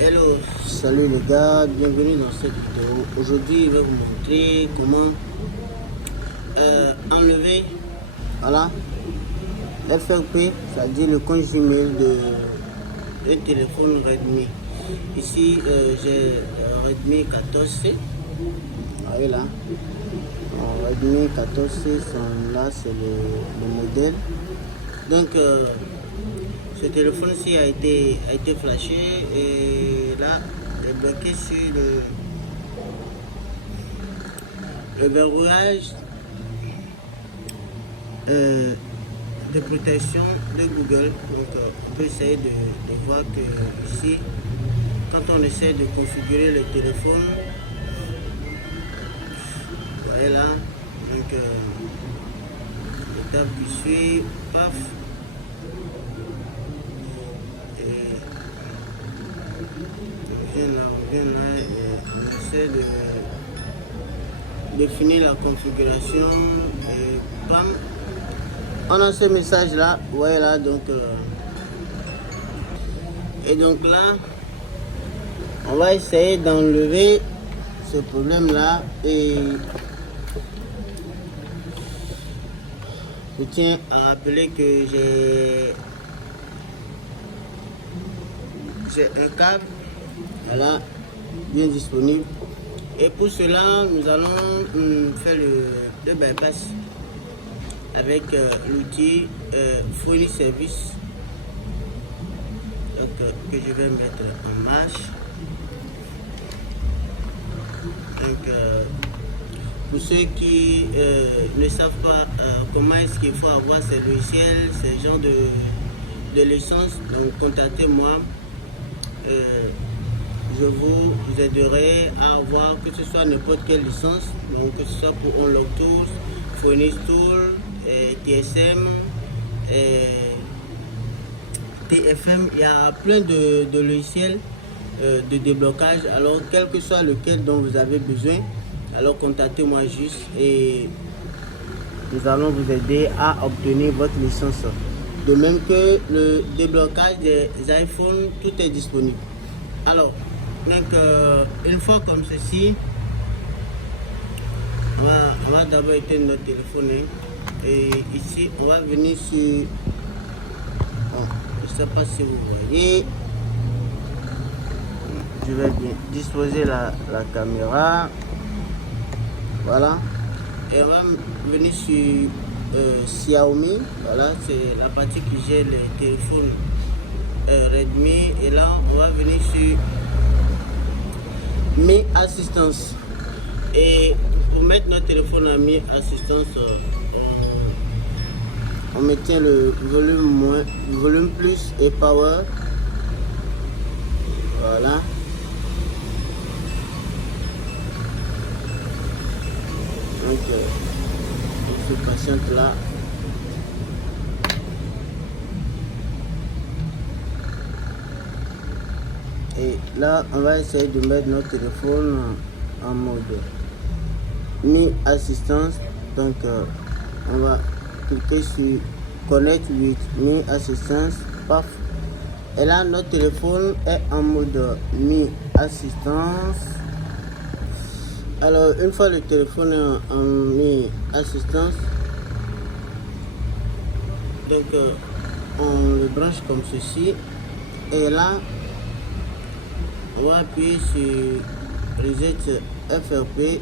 Hello, salut les gars, bienvenue dans cette vidéo. Aujourd'hui, je vais vous montrer comment enlever, voilà, FRP, c'est-à-dire le compte Gmail de téléphone Redmi. Ici, j'ai Redmi 14C. Vous voyez là, Redmi 14C, là c'est le modèle. Donc, ce téléphone-ci a été flashé et là, est bloqué sur le verrouillage de protection de Google. Donc, on peut essayer de voir que ici, quand on essaie de configurer le téléphone, vous voyez là, donc l'étape qui suit, paf. On vient là et on essaie de définir la configuration et bam, on a ce message là, vous voyez là, donc et donc là on va essayer d'enlever ce problème là. Et je tiens à rappeler que j'ai un câble, voilà, bien disponible, et pour cela nous allons faire le bypass avec l'outil Phony Service, donc, que je vais mettre en marche. Donc pour ceux qui ne savent pas comment est-ce qu'il faut avoir ces logiciels, ces genres de licences, donc contactez-moi. Je vous aiderai à avoir que ce soit n'importe quelle licence, donc que ce soit pour Unlock Tools, Phoenix Tool, TSM, TFM. Il y a plein de logiciels de déblocage. Alors quel que soit lequel dont vous avez besoin, alors contactez-moi juste et nous allons vous aider à obtenir votre licence. De même que le déblocage des iPhones, tout est disponible. Alors, donc une fois comme ceci, on va d'abord éteindre notre téléphone, et ici on va venir sur, bon, je ne sais pas si vous voyez, je vais bien disposer la caméra, voilà, et on va venir sur Xiaomi, voilà, c'est la partie qui gère les téléphones Redmi, et là on va venir sur Mi Assistance. Et pour mettre notre téléphone à Mi Assistance, on maintient le volume plus et power, voilà. Donc on se patiente là. Et là, on va essayer de mettre notre téléphone en mode Mi Assistance. Donc, on va cliquer sur Connect with Mi Assistance. Paf. Et là, notre téléphone est en mode Mi Assistance. Alors, une fois le téléphone est en Mi Assistance, donc on le branche comme ceci. Et là, on va appuyer sur Reset FRP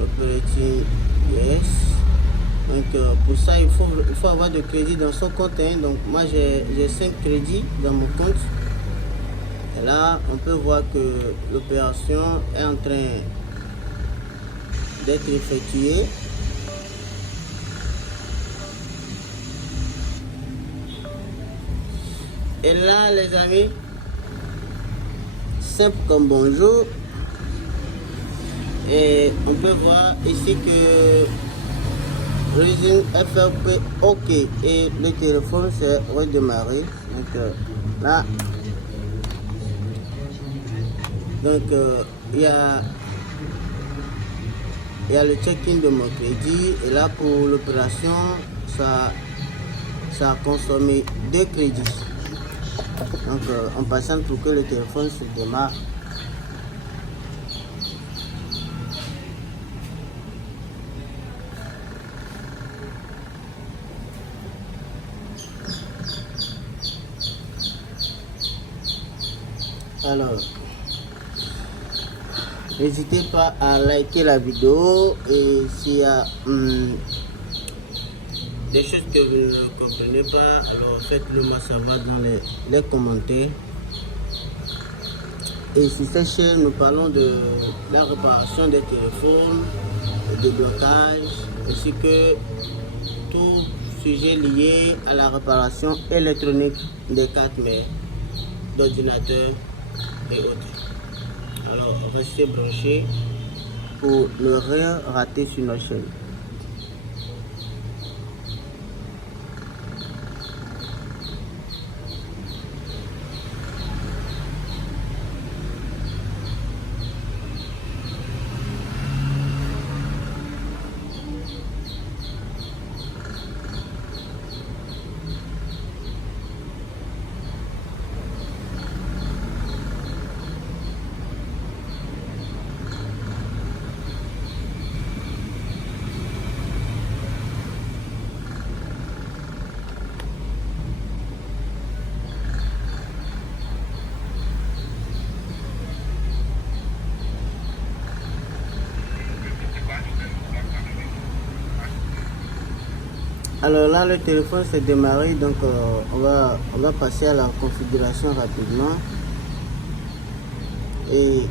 Operating Yes. Donc pour ça il faut avoir de crédit dans son compte, hein. Donc moi j'ai 5 crédits dans mon compte. Et là on peut voir que l'opération est en train d'être effectuée. Et là les amis, simple comme bonjour, et on peut voir ici que Resume FRP OK, et le téléphone s'est redémarré. Donc là, donc il y a le check-in de mon crédit, et là pour l'opération ça a consommé 2 crédits. Donc on patiente pour que le téléphone se démarre. Alors, n'hésitez pas à liker la vidéo, et s'il y a des choses que vous ne comprenez pas, alors faites-le moi savoir dans les commentaires. Et sur cette chaîne, nous parlons de la réparation des téléphones, de déblocage, ainsi que tout sujet lié à la réparation électronique des cartes mères, d'ordinateurs et autres. Alors restez branchés pour ne rien rater sur notre chaîne. Alors là, le téléphone s'est démarré, donc on va passer à la configuration rapidement. Et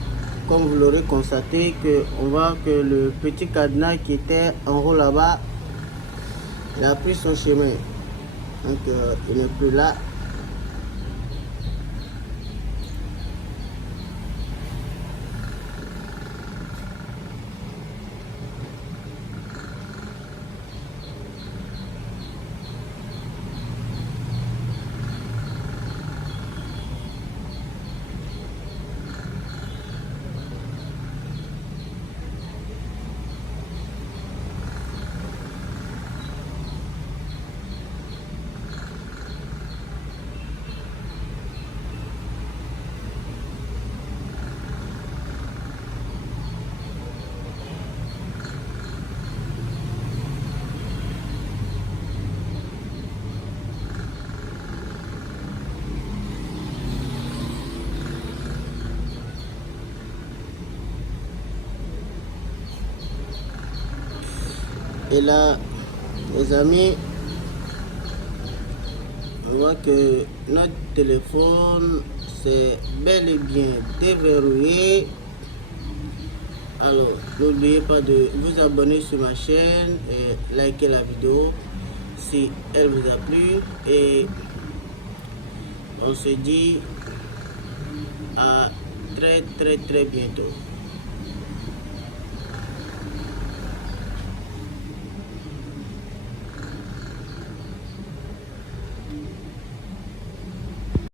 comme vous l'aurez constaté, on voit que le petit cadenas qui était en haut là-bas, il a pris son chemin. Donc il n'est plus là. Et là, les amis, on voit que notre téléphone c'est bel et bien déverrouillé. Alors, n'oubliez pas de vous abonner sur ma chaîne et liker la vidéo si elle vous a plu. Et on se dit à très bientôt.